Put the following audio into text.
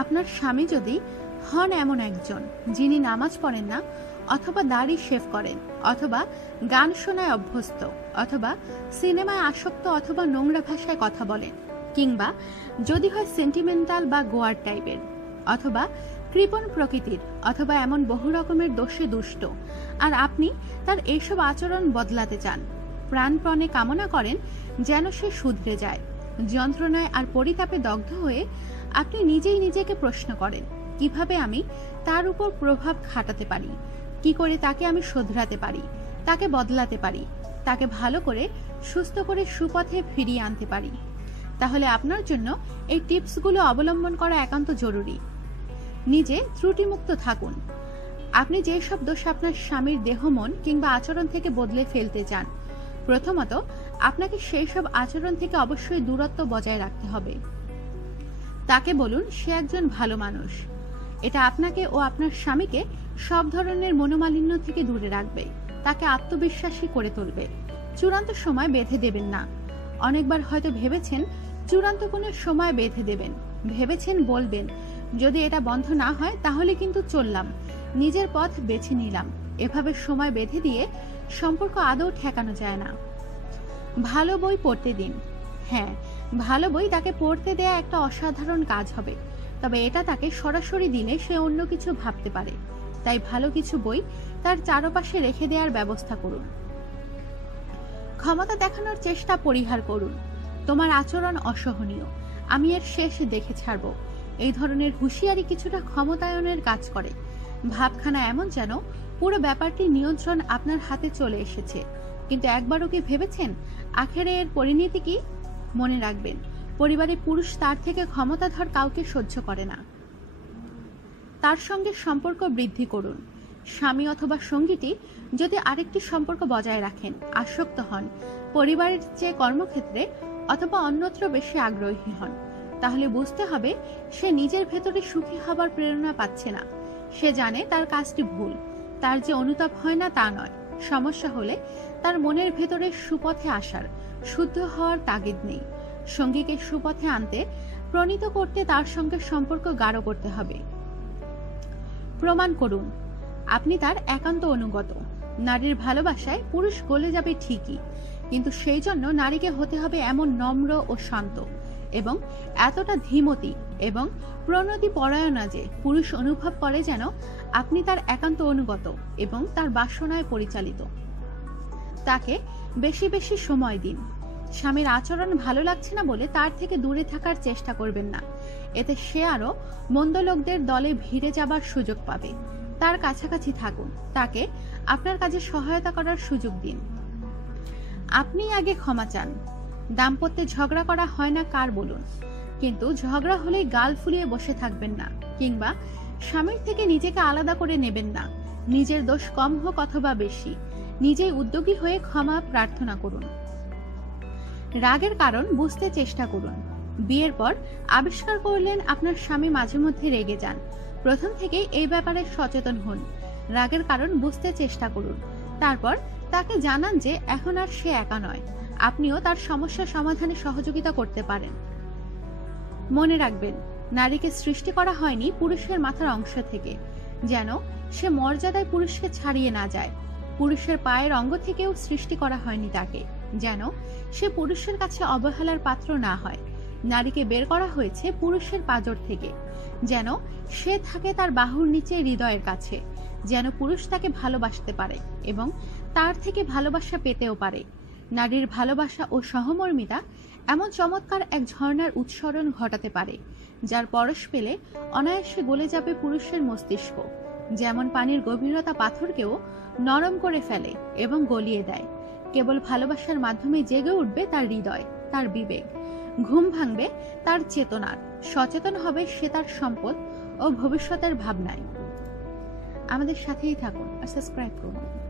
আপনার স্বামী যদি হন এমন একজন, যিনি নামাজ পড়েন না, অথবা দাড়ি শেভ করেন, অথবা গান শোনায় অভ্যস্ত, অথবা সিনেমায় আসক্ত অথবা নোংরা ভাষায় কথা বলেন, কিংবা যদি হয় সেন্টিমেন্টাল বা গোয়ার টাইপের, অথবা কৃপণ প্রকৃতির, অথবা এমন বহু রকমের দোষে দুষ্ট, আর আপনি তার এইসব আচরণ বদলাতে চান, প্রাণপণে কামনা করেন যেন সে শুধরে যায়, যন্ত্রণায় আর পরিতাপে দগ্ধ হয়ে আপনি নিজেই নিজেকে প্রশ্ন করেন, কীভাবে আমি তার উপর প্রভাব খাটাতে পারি? কি করে তাকে আমি শোধরাতে পারি? তাকে বদলাতে পারি? তাকে ভালো করে, সুস্থ করে সুপথে ফিরিয়ে আনতে পারি? তাহলে আপনার জন্য এই টিপসগুলো অবলম্বন করা একান্ত জরুরি। নিজে ত্রুটিমুক্ত থাকুন। আপনি যে সব দোষ আপনার স্বামীর দেহ, মন কিংবা আচরণ থেকে বদলে ফেলতে চান, প্রথমত আপনাকে সেই সব আচরণ থেকে অবশ্যই দূরত্ব বজায় রাখতে হবে। তাকে বলুন সে একজন ভালো মানুষ। এটা আপনাকে ও আপনার স্বামীকে সব ধরনের মনোমালিন্য থেকে দূরে রাখবে, তাকে আত্মবিশ্বাসী করে তুলবে। চূড়ান্ত সময় বেঁধে দেবেন না। অনেকবার হয়তো ভেবেছেন চূড়ান্ত কোনো সময় বেঁধে দেবেন। ভেবেছেন বলবেন, যদি এটা বন্ধ না হয় তাহলে কিন্তু চললাম। নিজের পথ বেছে নিলাম। এভাবে সময় বেঁধে দিয়ে সম্পর্ক আদৌ ঠেকানো যায় না। ভালো বই পড়তে দিন। হ্যাঁ ভালো বই তাকে পড়তে দেয়া একটা অসাধারণ কাজ হবে। তবে এটা তাকে সরাসরি দিলে সে অন্য কিছু ভাবতে পারে। তাই ভালো কিছু বই তার চারপাশে রেখে দেওয়ার ব্যবস্থা করুন। ক্ষমতা দেখানোর চেষ্টা পরিহার করুন। তোমার আচরণ অসহনীয়। আমি এর শেষ দেখে ছাড়ব। এই ধরনের হুঁশিয়ারি কিছুটা ক্ষমতায়নের কাজ করে। ভাবখানা এমন যেন পুরো ব্যাপারটি নিয়ন্ত্রণ আপনার হাতে চলে এসেছে। কিন্তু একবারও কি ভেবেছেন? আখেরে এর পরিণতি কি? মনে রাখবেন, পরিবারে পুরুষ তার থেকে ক্ষমতাধর কাউকে সহ্য করে না। তার সঙ্গে সম্পর্ক বৃদ্ধি করুন। স্বামী অথবা সঙ্গীটি যদি আরেকটি সম্পর্ক বজায় রাখেন, আসক্ত হন, পরিবারের চেয়ে কর্মক্ষেত্রে অথবা অন্যত্র বেশি আগ্রহী হন, তাহলে বুঝতে হবে সে নিজের ভেতরে সুখী হবার প্রেরণা পাচ্ছে না। সে জানে তার কাজটি ভুল, তার যে অনুতাপ হয় না তা নয়। সমস্যা হলে তার মনের ভেতরে সুপথে আসার, শুদ্ধ হওয়ার তাগিদ নেই। সঙ্গীকে সুপথে আনতে, প্রণীত করতে তার সঙ্গে সম্পর্ক গাঢ় করতে হবে। প্রমাণ করুন, আপনি তার একান্ত অনুগত। নারীর ভালোবাসায় পুরুষ গলে যাবে ঠিকই, কিন্তু সেই জন্য নারীকে হতে হবে এমন নম্র ও শান্ত এবং এতটা ধীমতি এবং প্রণতি পরায়ণা যে পুরুষ অনুভব করে যেন আপনি তার একান্ত অনুগত এবং তার বাসনায় পরিচালিত। তাকে বেশি বেশি সময় দিন। স্বামীর আচরণ ভালো লাগছে না বলে তার থেকে দূরে থাকার চেষ্টা করবেন না। এতে সে আরও মন্দ লোকদের দলে ভিড়ে যাবার সুযোগ পাবে। তার কাছাকাছি থাকুন। তাকে আপনার কাজে সহায়তা করার সুযোগ দিন। আপনি আগে ক্ষমা চান। দাম্পত্যে ঝগড়া করা হয় না কার বলুন। কিন্তু ঝগড়া হলেই গাল ফুলিয়ে বসে থাকবেন না, কিংবা স্বামীর থেকে নিজেকে আলাদা করে নেবেন না। নিজের দোষ কম হোক অথবা বেশি। নিজেই উদ্যোগী হয়ে ক্ষমা প্রার্থনা করুন। রাগের কারণ বুঝতে চেষ্টা করুন। বিয়ের পর আবিষ্কার করলেন আপনার স্বামী মাঝে মধ্যে রেগে যান। প্রথম থেকেই এই ব্যাপারে সচেতন হন। রাগের কারণ বুঝতে চেষ্টা করুন। তারপর তাকে জানান যে এখন আর সে একা নয়। আপনিও তার সমস্যা সমাধানে সহযোগিতা করতে পারেন। মনে রাখবেন, নারীকে সৃষ্টি করা হয়নি পুরুষের মাথার অংশ থেকে। যেন সে মর্যাদায় পুরুষকে ছাড়িয়ে না যায়। পুরুষের পায়ের অঙ্গ থেকেও সৃষ্টি করা হয়নি তাকে। যেন সে পুরুষের কাছে অবহেলার পাত্র না হয়। নারীকে বের করা হয়েছে পুরুষের পাজর থেকে। যেন সে থাকে তার বাহুর নিচে হৃদয়ের কাছে। যেন পুরুষ তাকে ভালোবাসতে পারে এবং তার থেকে ভালোবাসা পেতেও পারে। নারীর ভালোবাসা ও সহমর্মিতা এমন চমৎকার এক ঝর্ণার উৎসরণ ঘটাতে পারে, যার পরশ পেলে অনায়াসে গলে যাবে পুরুষের মস্তিষ্ক। যেমন পানির গভীরতা পাথরকেও নরম করে ফেলে এবং গলিয়ে দেয়। কেবল ভালোবাসার মাধ্যমে জেগে উঠবে তার হৃদয়, তার বিবেক। ঘুম ভাঙবে তার চেতনার। সচেতন হবে সে তার সম্পদ ও ভবিষ্যতের ভাবনায়। আমাদের সাথেই থাকুন আর সাবস্ক্রাইব করুন।